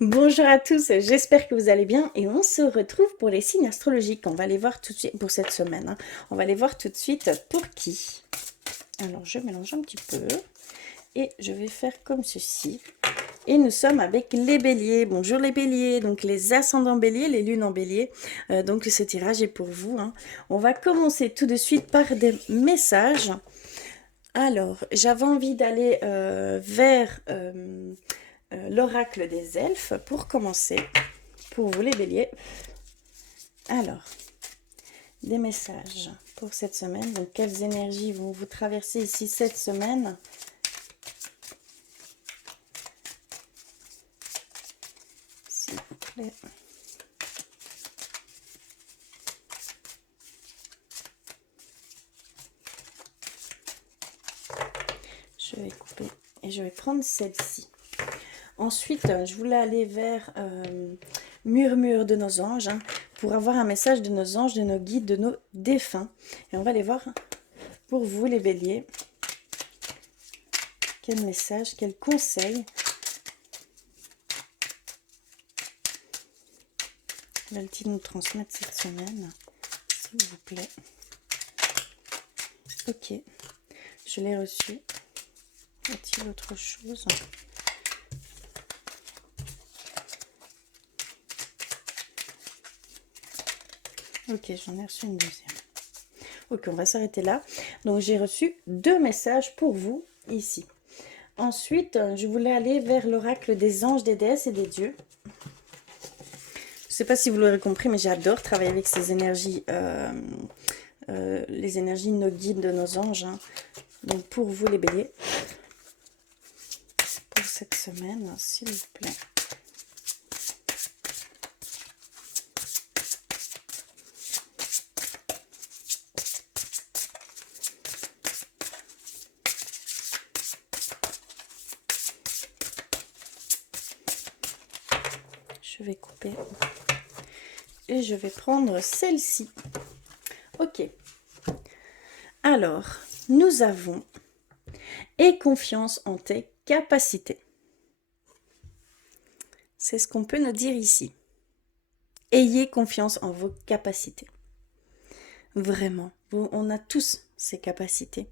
Bonjour à tous, j'espère que vous allez bien et on se retrouve pour les signes astrologiques. On va les voir tout de suite pour cette semaine, hein. On va les voir tout de suite pour qui. Alors je mélange un petit peu et je vais faire comme ceci. Et nous sommes avec les béliers. Bonjour les béliers, donc les ascendants béliers, les lunes en bélier. Donc ce tirage est pour vous, hein. On va commencer tout de suite par des messages. Alors, j'avais envie d'aller vers l'oracle des elfes pour commencer. Pour vous les béliers. Alors, des messages pour cette semaine. Donc, quelles énergies vont vous traverser ici cette semaine? S'il vous plaît. Je vais couper et je vais prendre celle-ci. Ensuite, je voulais aller vers Murmure de nos anges, hein, pour avoir un message de nos anges, de nos guides, de nos défunts. Et on va les voir pour vous, les béliers. Quel message, quel conseil veulent-ils nous transmettre cette semaine, s'il vous plaît? Ok, je l'ai reçu. Y a-t-il autre chose? Ok, j'en ai reçu une deuxième. Ok, on va s'arrêter là. Donc, j'ai reçu 2 messages pour vous ici. Ensuite, je voulais aller vers l'oracle des anges, des déesses et des dieux. Je ne sais pas si vous l'aurez compris, mais j'adore travailler avec ces énergies, les énergies de nos guides, de nos anges, hein. Donc, pour vous, les béliers, pour cette semaine, s'il vous plaît. Je vais couper et je vais prendre celle-ci. Ok. Alors, nous avons aie confiance en tes capacités. C'est ce qu'on peut nous dire ici. Ayez confiance en vos capacités. Vraiment, on a tous ces capacités.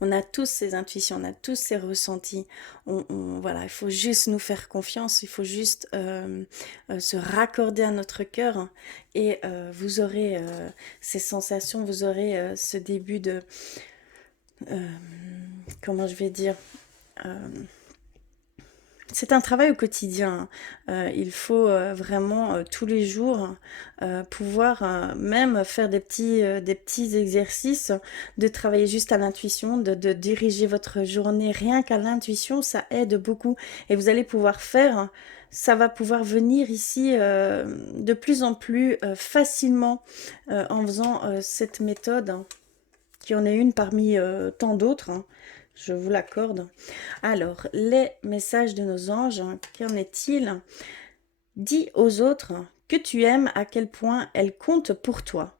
On a tous ces intuitions, on a tous ces ressentis. Voilà, il faut juste nous faire confiance, il faut juste se raccorder à notre cœur, hein, et vous aurez ces sensations, vous aurez ce début de... comment je vais dire, c'est un travail au quotidien. Il faut vraiment tous les jours pouvoir même faire des petits exercices, de travailler juste à l'intuition, de diriger votre journée rien qu'à l'intuition, ça aide beaucoup. Et vous allez pouvoir faire, ça va pouvoir venir ici de plus en plus facilement en faisant cette méthode, hein, qui en est une parmi tant d'autres, hein, je vous l'accorde. Alors, les messages de nos anges, hein, qu'en est-il? Dis aux autres que tu aimes, à quel point elles comptent pour toi.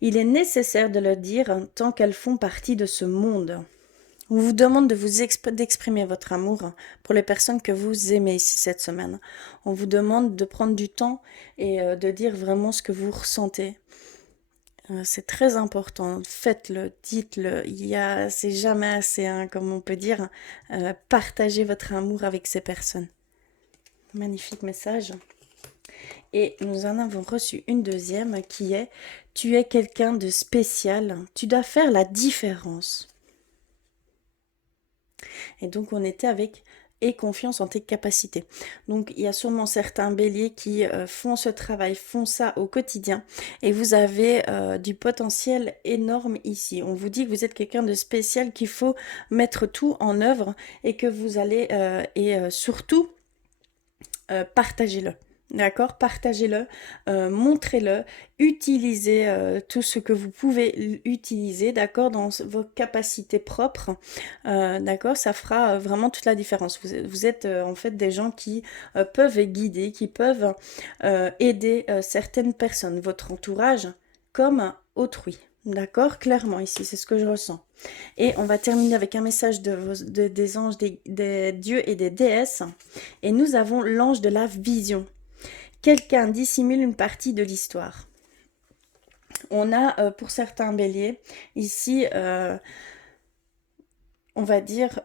Il est nécessaire de leur dire tant qu'elles font partie de ce monde. On vous demande de d'exprimer votre amour pour les personnes que vous aimez ici cette semaine. On vous demande de prendre du temps et de dire vraiment ce que vous ressentez. C'est très important, faites-le, dites-le, c'est jamais assez, hein, comme on peut dire. Partagez votre amour avec ces personnes. Magnifique message. Et nous en avons reçu une deuxième qui est: tu es quelqu'un de spécial, tu dois faire la différence. Et donc on était avec et confiance en tes capacités. Donc il y a sûrement certains béliers qui font ce travail, font ça au quotidien, et vous avez du potentiel énorme ici. On vous dit que vous êtes quelqu'un de spécial, qu'il faut mettre tout en œuvre et que vous allez surtout partagez-le. D'accord? Partagez-le, montrez-le, utilisez tout ce que vous pouvez utiliser, d'accord, dans vos capacités propres, d'accord, ça fera vraiment toute la différence. Vous êtes en fait des gens qui peuvent guider, qui peuvent aider certaines personnes, votre entourage comme autrui. D'accord? Clairement ici, c'est ce que je ressens. Et on va terminer avec un message des anges, des dieux et des déesses. Et nous avons l'ange de la vision. Quelqu'un dissimule une partie de l'histoire. On a, pour certains béliers, ici, on va dire,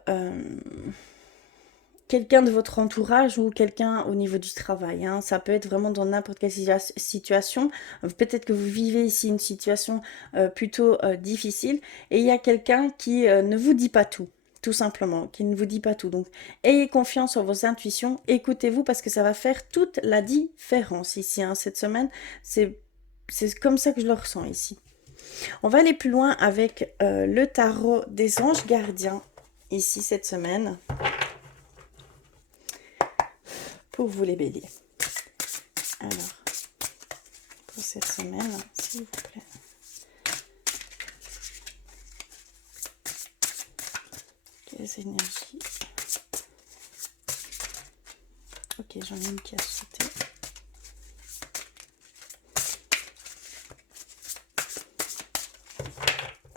quelqu'un de votre entourage ou quelqu'un au niveau du travail, hein. Ça peut être vraiment dans n'importe quelle situation. Peut-être que vous vivez ici une situation plutôt difficile et il y a quelqu'un qui ne vous dit pas tout simplement, qui ne vous dit pas tout. Donc, ayez confiance en vos intuitions, écoutez-vous parce que ça va faire toute la différence ici, hein, cette semaine. C'est comme ça que je le ressens ici. On va aller plus loin avec le tarot des anges gardiens ici cette semaine pour vous les béliers. Alors, pour cette semaine, s'il vous plaît. Quelles énergies? Ok, j'en ai une qui a sauté.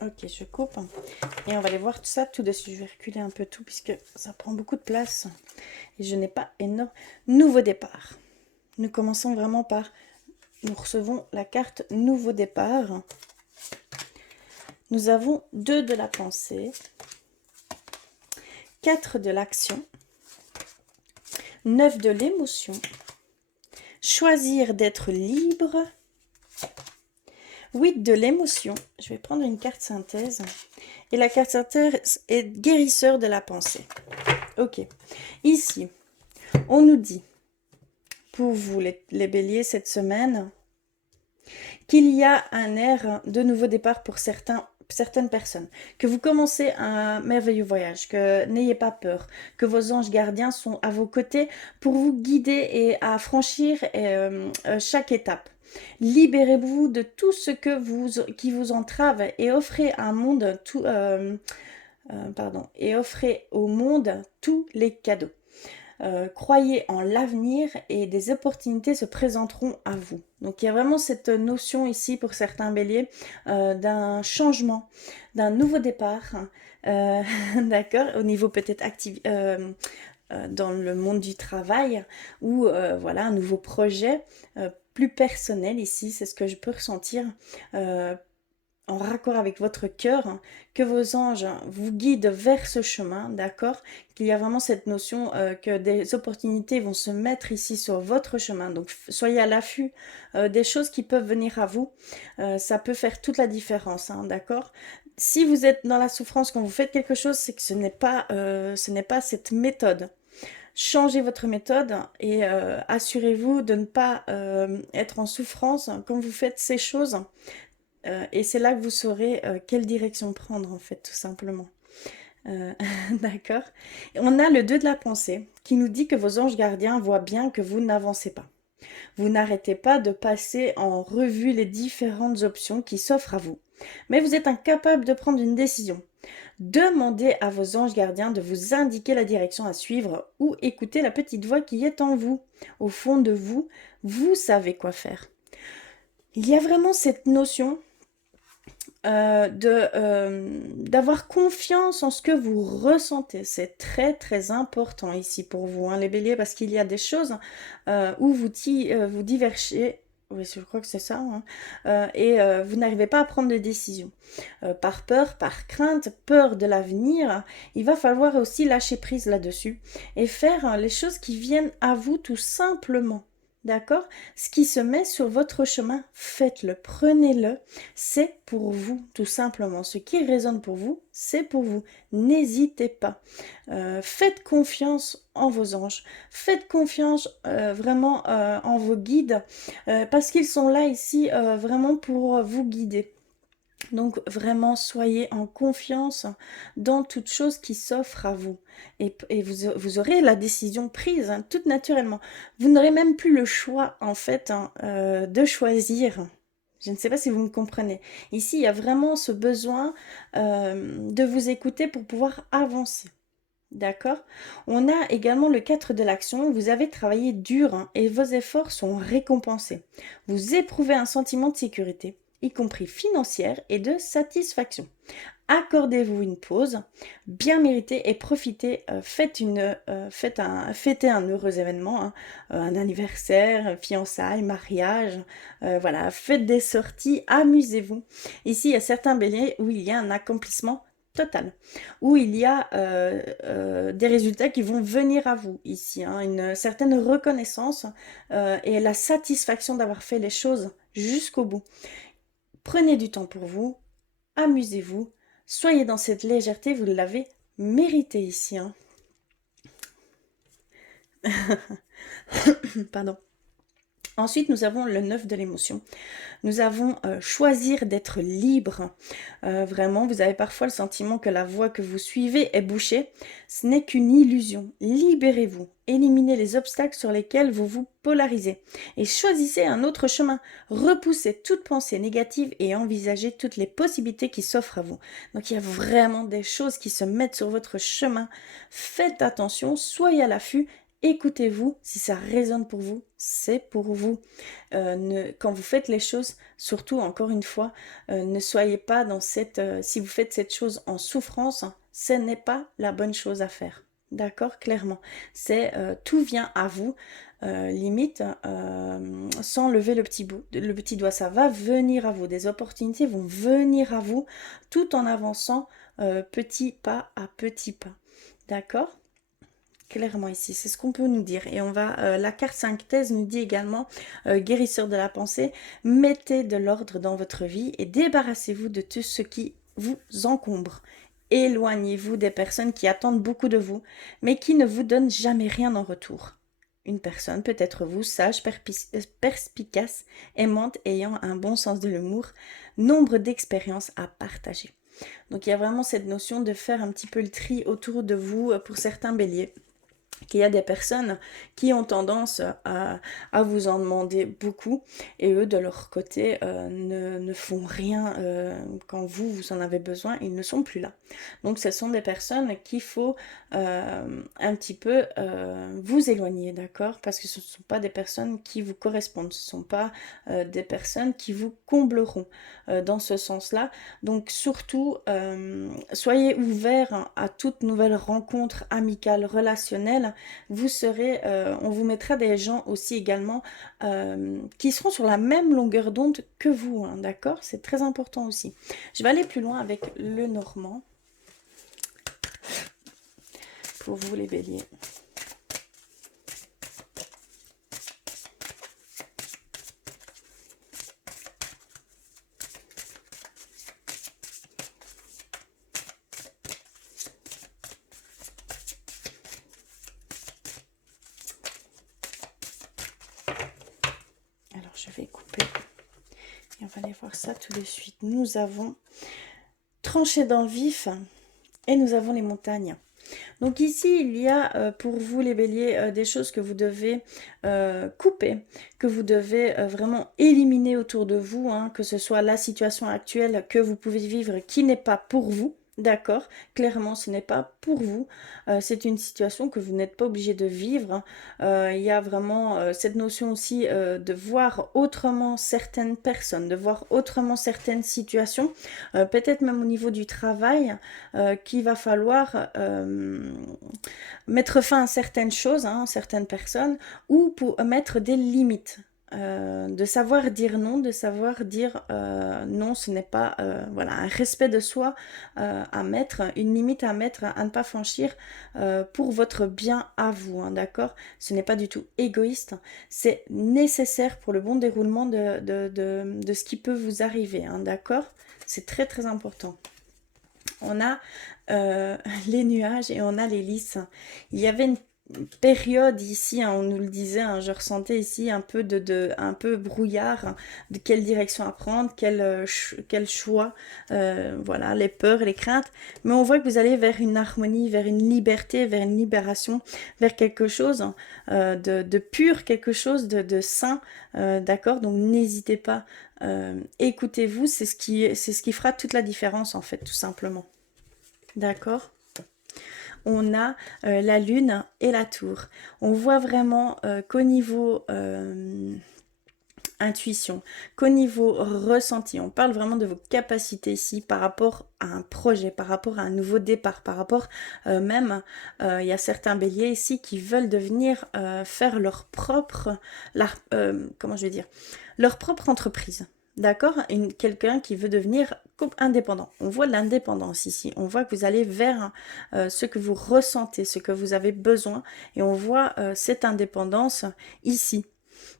Ok, je coupe. Et on va aller voir tout ça tout de suite. Je vais reculer un peu tout puisque ça prend beaucoup de place. Et je n'ai pas énorme. Nouveau départ. Nous commençons vraiment par... Nous recevons la carte Nouveau départ. Nous avons 2 de la pensée. 4 de l'action. 9 de l'émotion. Choisir d'être libre. 8 de l'émotion. Je vais prendre une carte synthèse. Et la carte synthèse est guérisseur de la pensée. Ok. Ici, on nous dit, pour vous les béliers cette semaine, qu'il y a un air de nouveau départ pour certaines personnes, que vous commencez un merveilleux voyage, que n'ayez pas peur, que vos anges gardiens sont à vos côtés pour vous guider et à franchir chaque étape. Libérez-vous de tout ce qui vous entrave et offrez et offrez au monde tous les cadeaux. Croyez en l'avenir et des opportunités se présenteront à vous. Donc il y a vraiment cette notion ici pour certains béliers d'un changement, d'un nouveau départ, d'accord, au niveau peut-être dans le monde du travail ou voilà un nouveau projet plus personnel ici, c'est ce que je peux ressentir. En raccord avec votre cœur, que vos anges vous guident vers ce chemin, d'accord? Qu'il y a vraiment cette notion que des opportunités vont se mettre ici sur votre chemin. Donc soyez à l'affût des choses qui peuvent venir à vous. Ça peut faire toute la différence, hein, d'accord? Si vous êtes dans la souffrance quand vous faites quelque chose, c'est que ce n'est pas cette méthode. Changez votre méthode et assurez-vous de ne pas être en souffrance quand vous faites ces choses. Et c'est là que vous saurez quelle direction prendre, en fait, tout simplement. D'accord. On a le 2 de la pensée qui nous dit que vos anges gardiens voient bien que vous n'avancez pas. Vous n'arrêtez pas de passer en revue les différentes options qui s'offrent à vous. Mais vous êtes incapable de prendre une décision. Demandez à vos anges gardiens de vous indiquer la direction à suivre ou écoutez la petite voix qui est en vous. Au fond de vous, vous savez quoi faire. Il y a vraiment cette notion d'avoir confiance en ce que vous ressentez. C'est très très important ici pour vous, hein, les béliers, parce qu'il y a des choses où vous divergez. Oui, je crois que c'est ça. Hein, et vous n'arrivez pas à prendre de décision. Par peur, par crainte, peur de l'avenir, il va falloir aussi lâcher prise là-dessus et faire les choses qui viennent à vous tout simplement. D'accord? Ce qui se met sur votre chemin, faites-le, prenez-le, c'est pour vous, tout simplement. Ce qui résonne pour vous, c'est pour vous. N'hésitez pas. Faites confiance en vos anges. Faites confiance vraiment en vos guides, parce qu'ils sont là ici vraiment pour vous guider. Donc vraiment, soyez en confiance dans toute chose qui s'offre à vous. Et vous aurez la décision prise, hein, tout naturellement. Vous n'aurez même plus le choix, en fait, hein, de choisir. Je ne sais pas si vous me comprenez. Ici, il y a vraiment ce besoin de vous écouter pour pouvoir avancer. D'accord? On a également le 4 de l'action. Vous avez travaillé dur, hein, et vos efforts sont récompensés. Vous éprouvez un sentiment de sécurité y compris financière et de satisfaction. Accordez-vous une pause bien méritée et profitez, fêtez un heureux événement, hein, un anniversaire, fiançailles, mariage, voilà, faites des sorties, amusez-vous. Ici, il y a certains béliers où il y a un accomplissement total, où il y a des résultats qui vont venir à vous ici, hein, une certaine reconnaissance et la satisfaction d'avoir fait les choses jusqu'au bout. Prenez du temps pour vous, amusez-vous, soyez dans cette légèreté, vous l'avez mérité ici, hein. Pardon. Ensuite, nous avons le 9 de l'émotion. Nous avons choisir d'être libre. Vraiment, vous avez parfois le sentiment que la voie que vous suivez est bouchée. Ce n'est qu'une illusion. Libérez-vous. Éliminez les obstacles sur lesquels vous vous polarisez. Et choisissez un autre chemin. Repoussez toute pensée négative et envisagez toutes les possibilités qui s'offrent à vous. Donc il y a vraiment des choses qui se mettent sur votre chemin. Faites attention, soyez à l'affût. Écoutez-vous, si ça résonne pour vous, c'est pour vous. Quand vous faites les choses, surtout encore une fois, ne soyez pas dans cette... si vous faites cette chose en souffrance, ce n'est pas la bonne chose à faire. D'accord, clairement. C'est tout vient à vous, limite, sans lever le petit doigt. Ça va venir à vous. Des opportunités vont venir à vous, tout en avançant petit pas à petit pas. D'accord? Clairement ici, c'est ce qu'on peut nous dire. Et on va, la carte 5 thèse nous dit également, guérisseur de la pensée, mettez de l'ordre dans votre vie et débarrassez-vous de tout ce qui vous encombre. Éloignez-vous des personnes qui attendent beaucoup de vous, mais qui ne vous donnent jamais rien en retour. Une personne peut être vous, sage, perspicace, aimante, ayant un bon sens de l'humour, nombre d'expériences à partager. Donc il y a vraiment cette notion de faire un petit peu le tri autour de vous pour certains béliers, qu'il y a des personnes qui ont tendance à vous en demander beaucoup et eux de leur côté ne font rien quand vous en avez besoin, ils ne sont plus là. Donc ce sont des personnes qu'il faut un petit peu vous éloigner, d'accord? Parce que ce ne sont pas des personnes qui vous correspondent, ce ne sont pas des personnes qui vous combleront dans ce sens-là. Donc surtout, soyez ouverts à toute nouvelle rencontre amicale, relationnelle. Vous serez, on vous mettra des gens aussi également qui seront sur la même longueur d'onde que vous, hein, d'accord? C'est très important aussi. Je vais aller plus loin avec le normand. Pour vous les béliers. Alors je vais couper et on va aller voir ça tout de suite. Nous avons tranché dans le vif et nous avons les montagnes. Donc ici, il y a pour vous les béliers des choses que vous devez couper, que vous devez vraiment éliminer autour de vous, hein, que ce soit la situation actuelle que vous pouvez vivre qui n'est pas pour vous. D'accord, clairement ce n'est pas pour vous, c'est une situation que vous n'êtes pas obligé de vivre. Il y a vraiment cette notion aussi de voir autrement certaines personnes, de voir autrement certaines situations, peut-être même au niveau du travail, qu'il va falloir mettre fin à certaines choses, hein, certaines personnes, ou pour mettre des limites. De savoir dire non, de savoir dire non, ce n'est pas voilà, un respect de soi à mettre, une limite à mettre, à ne pas franchir pour votre bien à vous, hein, d'accord? Ce n'est pas du tout égoïste, c'est nécessaire pour le bon déroulement de ce qui peut vous arriver, hein, d'accord? C'est très très important. On a les nuages et on a les lys. Il y avait une période ici, hein, on nous le disait, hein, je ressentais ici un peu un peu brouillard, de quelle direction à prendre, quel choix, voilà, les peurs et les craintes. Mais on voit que vous allez vers une harmonie, vers une liberté, vers une libération, vers quelque chose de pur, quelque chose de sain, d'accord? Donc n'hésitez pas, écoutez-vous, c'est ce qui fera toute la différence en fait, tout simplement. D'accord? On a la lune et la tour. On voit vraiment qu'au niveau intuition qu'au niveau ressenti. On parle vraiment de vos capacités ici par rapport à un projet, par rapport à un nouveau départ, par rapport même, il y a certains béliers ici qui veulent devenir faire leur propre, comment je vais dire, leur propre entreprise. D'accord? Quelqu'un qui veut devenir indépendant. On voit l'indépendance ici. On voit que vous allez vers ce que vous ressentez, ce que vous avez besoin. Et on voit cette indépendance ici.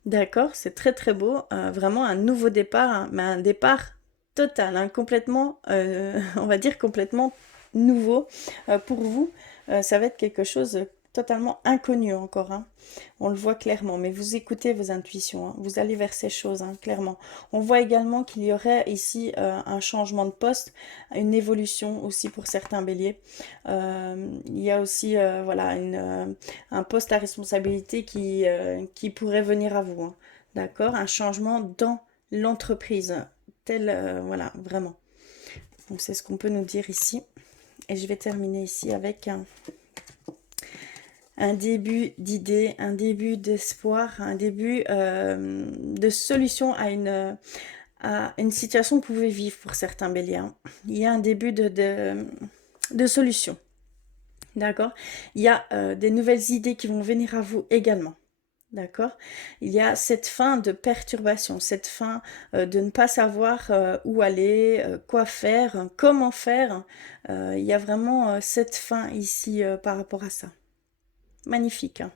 D'accord, c'est très très beau, vraiment un nouveau départ, hein, mais un départ total, hein, complètement, on va dire complètement nouveau pour vous. Ça va être quelque chose de totalement inconnu encore, hein. On le voit clairement, mais vous écoutez vos intuitions, hein, vous allez vers ces choses, hein, clairement. On voit également qu'il y aurait ici un changement de poste, une évolution aussi pour certains béliers. Il y a aussi voilà, un poste à responsabilité qui pourrait venir à vous, hein. D'accord? Un changement dans l'entreprise, tel, voilà, vraiment. Donc c'est ce qu'on peut nous dire ici. Et je vais terminer ici avec un début d'idée, un début d'espoir, un début de solution à une situation que vous pouvez vivre pour certains béliers, hein. Il y a un début de solution. D'accord? Il y a des nouvelles idées qui vont venir à vous également. D'accord? Il y a cette fin de perturbation, cette fin de ne pas savoir où aller, quoi faire, comment faire. Il y a vraiment cette fin ici par rapport à ça. Magnifique, hein.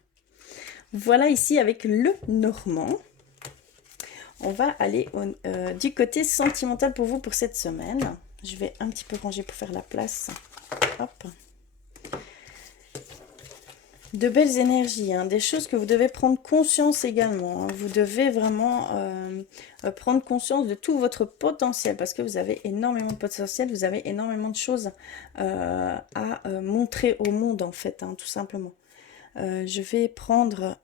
Voilà ici avec le normand. On va aller du côté sentimental pour vous pour cette semaine. Je vais un petit peu ranger pour faire la place. Hop. De belles énergies, hein, des choses que vous devez prendre conscience également, hein. Vous devez vraiment prendre conscience de tout votre potentiel parce que vous avez énormément de potentiel, vous avez énormément de choses à montrer au monde en fait, hein, tout simplement. Je vais prendre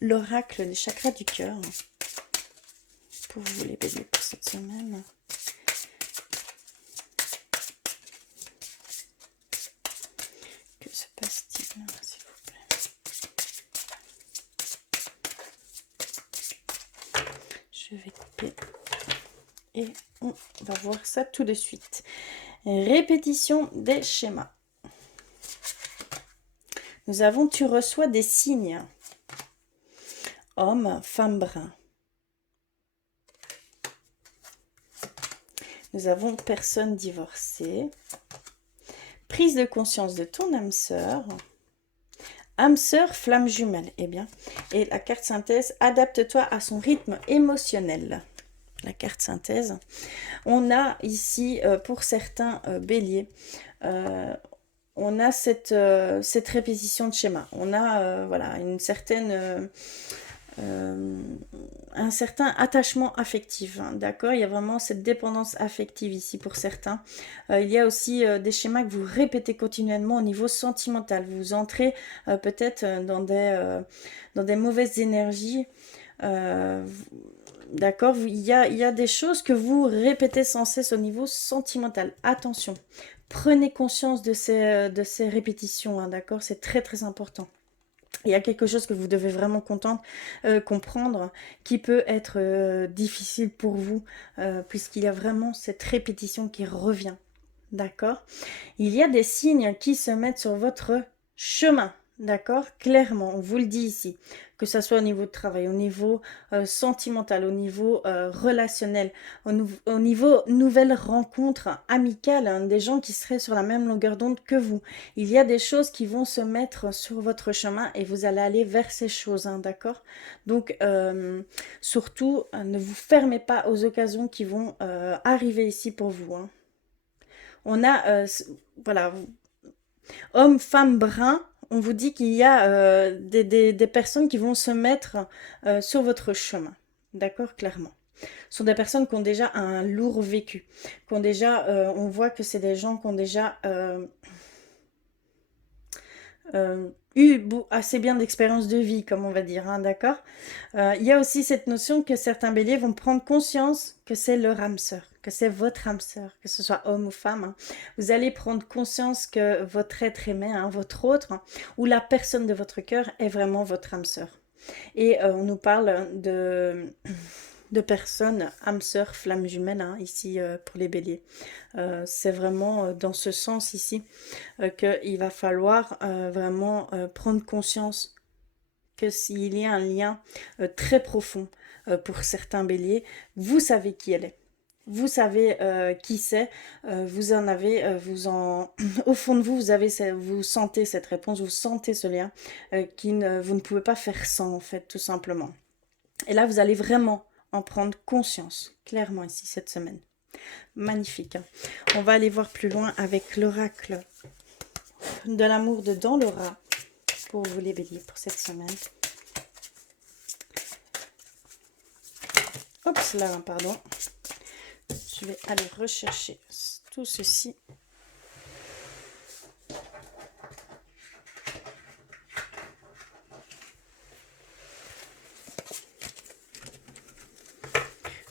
l'oracle des chakras du cœur pour vous les béliers pour cette semaine. Que se passe-t-il, s'il vous plaît? Je vais couper et on va voir ça tout de suite. Répétition des schémas. Nous avons tu reçois des signes. Homme, femme brun. Nous avons personne divorcée. Prise de conscience de ton âme sœur. Âme sœur, flamme jumelle. Eh bien, et la carte synthèse, adapte-toi à son rythme émotionnel. La carte synthèse. On a ici, pour certains béliers, on a cette répétition de schéma. On a voilà, une certaine... un certain attachement affectif, hein, d'accord? Il y a vraiment cette dépendance affective ici pour certains. Il y a aussi des schémas que vous répétez continuellement au niveau sentimental. Vous entrez peut-être dans des mauvaises énergies. D'accord? Il y a des choses que vous répétez sans cesse au niveau sentimental. Attention, prenez conscience de ces répétitions, hein, d'accord? C'est très très important. Il y a quelque chose que vous devez vraiment comprendre qui peut être difficile pour vous puisqu'il y a vraiment cette répétition qui revient. D'accord? Il y a des signes qui se mettent sur votre chemin. D'accord? Clairement, on vous le dit ici. Que ce soit au niveau de travail, au niveau sentimental, au niveau relationnel, au niveau nouvelles rencontres amicales, hein, des gens qui seraient sur la même longueur d'onde que vous. Il y a des choses qui vont se mettre sur votre chemin et vous allez aller vers ces choses, hein, d'accord? Donc, surtout, ne vous fermez pas aux occasions qui vont arriver ici pour vous, hein. On a, voilà, homme, femme, brun, on vous dit qu'il y a des personnes qui vont se mettre sur votre chemin. D'accord, clairement. Ce sont des personnes qui ont déjà un lourd vécu. Qui ont déjà, on voit que c'est des gens qui ont déjà eu assez bien d'expérience de vie, comme on va dire, hein, d'accord? Il y a aussi cette notion que certains béliers vont prendre conscience que c'est leur âme sœur, que c'est votre âme sœur, que ce soit homme ou femme, hein. Vous allez prendre conscience que votre être aimé, hein, votre autre, hein, ou la personne de votre cœur est vraiment votre âme sœur. Et on nous parle de personnes, âmes sœurs, flammes jumelles, hein, ici pour les béliers. C'est vraiment dans ce sens ici qu'il va falloir vraiment prendre conscience que s'il y a un lien très profond pour certains béliers, vous savez qui elle est. Vous savez qui c'est, vous en avez, au fond de vous, vous sentez cette réponse, vous sentez ce lien vous ne pouvez pas faire sans en fait, tout simplement. Et là, vous allez vraiment en prendre conscience, clairement ici, cette semaine. Magnifique. Hein. On va aller voir plus loin avec l'oracle de l'amour de Dans Laura pour vous les béliers pour cette semaine. Hop là, pardon. Je vais aller rechercher tout ceci.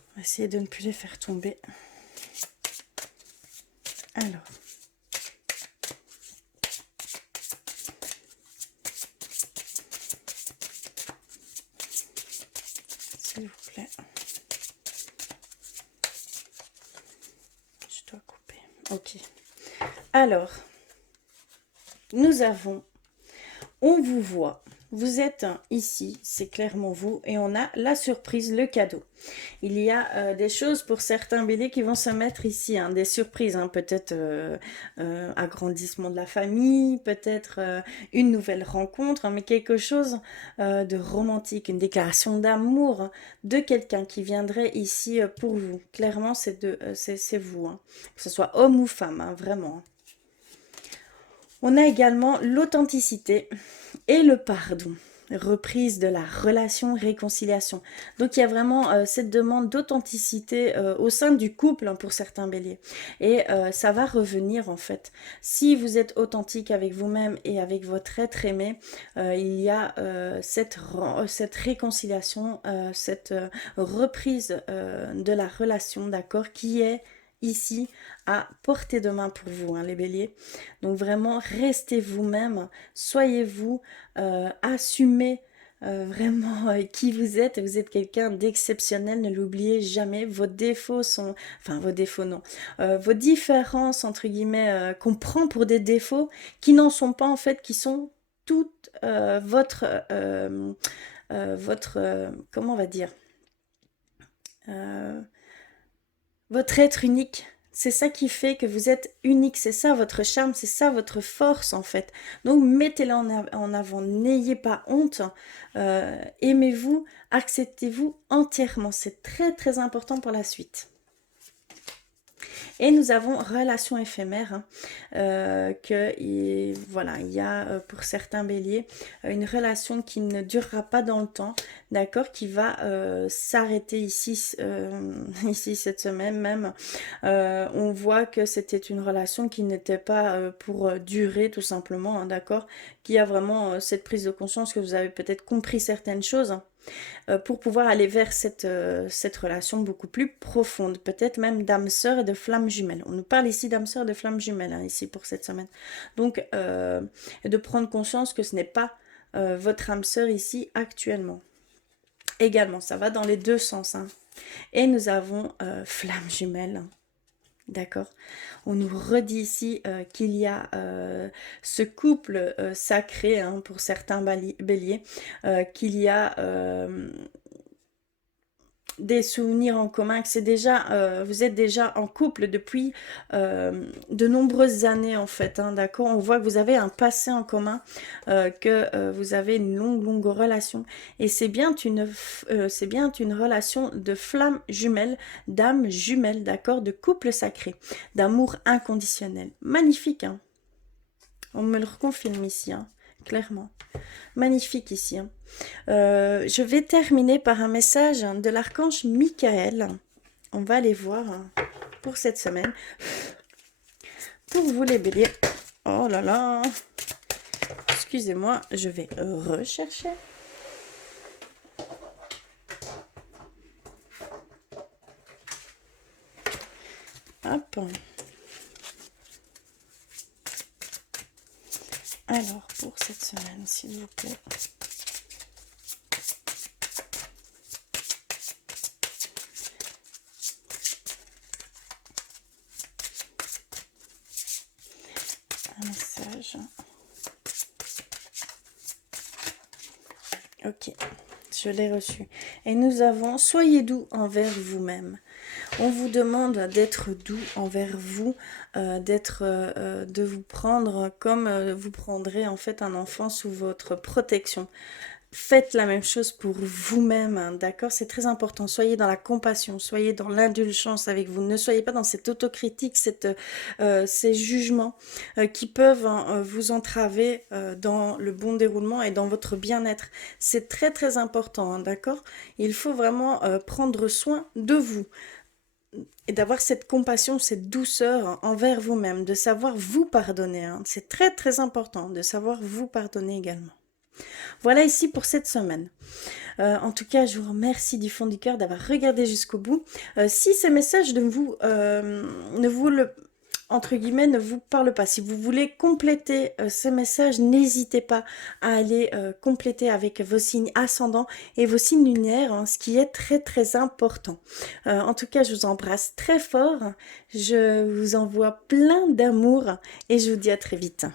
On va essayer de ne plus les faire tomber. Alors. S'il vous plaît. Je dois couper. Ok. Alors, nous avons, on vous voit, vous êtes ici, c'est clairement vous, et on a la surprise, le cadeau. Il y a des choses pour certains béliers qui vont se mettre ici, hein, des surprises, hein, peut-être agrandissement de la famille, peut-être une nouvelle rencontre, hein, mais quelque chose de romantique, une déclaration d'amour hein, de quelqu'un qui viendrait ici pour vous. Clairement, c'est vous, hein, que ce soit homme ou femme, hein, vraiment. On a également l'authenticité et le pardon. Reprise de la relation, réconciliation. Donc il y a vraiment cette demande d'authenticité au sein du couple hein, pour certains béliers. Et ça va revenir en fait. Si vous êtes authentique avec vous-même et avec votre être aimé, il y a cette réconciliation, cette reprise de la relation, d'accord, qui est ici à portée de main pour vous, hein, les béliers. Donc vraiment, restez vous-même, soyez vous, assumez vraiment qui vous êtes. Vous êtes quelqu'un d'exceptionnel, ne l'oubliez jamais. Vos défauts sont... Enfin, vos défauts, non. Vos différences, entre guillemets, qu'on prend pour des défauts, qui n'en sont pas en fait, qui sont toutes comment on va dire votre être unique. C'est ça qui fait que vous êtes unique, c'est ça votre charme, c'est ça votre force en fait. Donc mettez-le en avant, n'ayez pas honte, aimez-vous, acceptez-vous entièrement, c'est très très important pour la suite. Et nous avons relation éphémère, hein, voilà, il y a pour certains béliers une relation qui ne durera pas dans le temps, d'accord, qui va s'arrêter ici, ici cette semaine même. On voit que c'était une relation qui n'était pas pour durer tout simplement, hein, d'accord, qui a vraiment cette prise de conscience que vous avez peut-être compris certaines choses. Hein, pour pouvoir aller vers cette relation beaucoup plus profonde, peut-être même d'âme sœur et de flamme jumelle. On nous parle ici d'âme sœur et de flamme jumelle, hein, ici pour cette semaine. Donc, de prendre conscience que ce n'est pas votre âme sœur ici actuellement. Également, ça va dans les deux sens. Hein. Et nous avons flamme jumelle. D'accord. On nous redit ici qu'il y a ce couple sacré hein, pour certains béliers, qu'il y a des souvenirs en commun, que c'est déjà, vous êtes déjà en couple depuis de nombreuses années en fait, hein, d'accord. On voit que vous avez un passé en commun, que vous avez une longue relation, et c'est bien une relation de flamme jumelle, d'âme jumelle, d'accord, de couple sacré, d'amour inconditionnel. Magnifique, hein. On me le reconfirme ici, hein, clairement. Magnifique ici. Hein. Je vais terminer par un message de l'archange Michael. On va aller voir pour cette semaine. Pour vous les béliers. Oh là là. Excusez-moi, je vais rechercher. Hop. Alors, pour cette semaine, s'il vous plaît. Ok, je l'ai reçu. Et nous avons, soyez doux envers vous-même. On vous demande d'être doux envers vous, de vous prendre comme vous prendrez en fait un enfant sous votre protection. Faites la même chose pour vous-même, hein, d'accord? C'est très important. Soyez dans la compassion, soyez dans l'indulgence avec vous. Ne soyez pas dans cette autocritique, ces jugements qui peuvent vous entraver dans le bon déroulement et dans votre bien-être. C'est très très important, hein, d'accord? Il faut vraiment prendre soin de vous et d'avoir cette compassion, cette douceur envers vous-même, de savoir vous pardonner, hein. C'est très très important de savoir vous pardonner également. Voilà ici pour cette semaine. En tout cas, je vous remercie du fond du cœur d'avoir regardé jusqu'au bout. Si ce message ne vous le entre guillemets, ne vous parle pas. Si vous voulez compléter ce message, n'hésitez pas à aller compléter avec vos signes ascendants et vos signes lunaires, hein, ce qui est très très important. En tout cas, je vous embrasse très fort. Je vous envoie plein d'amour et je vous dis à très vite.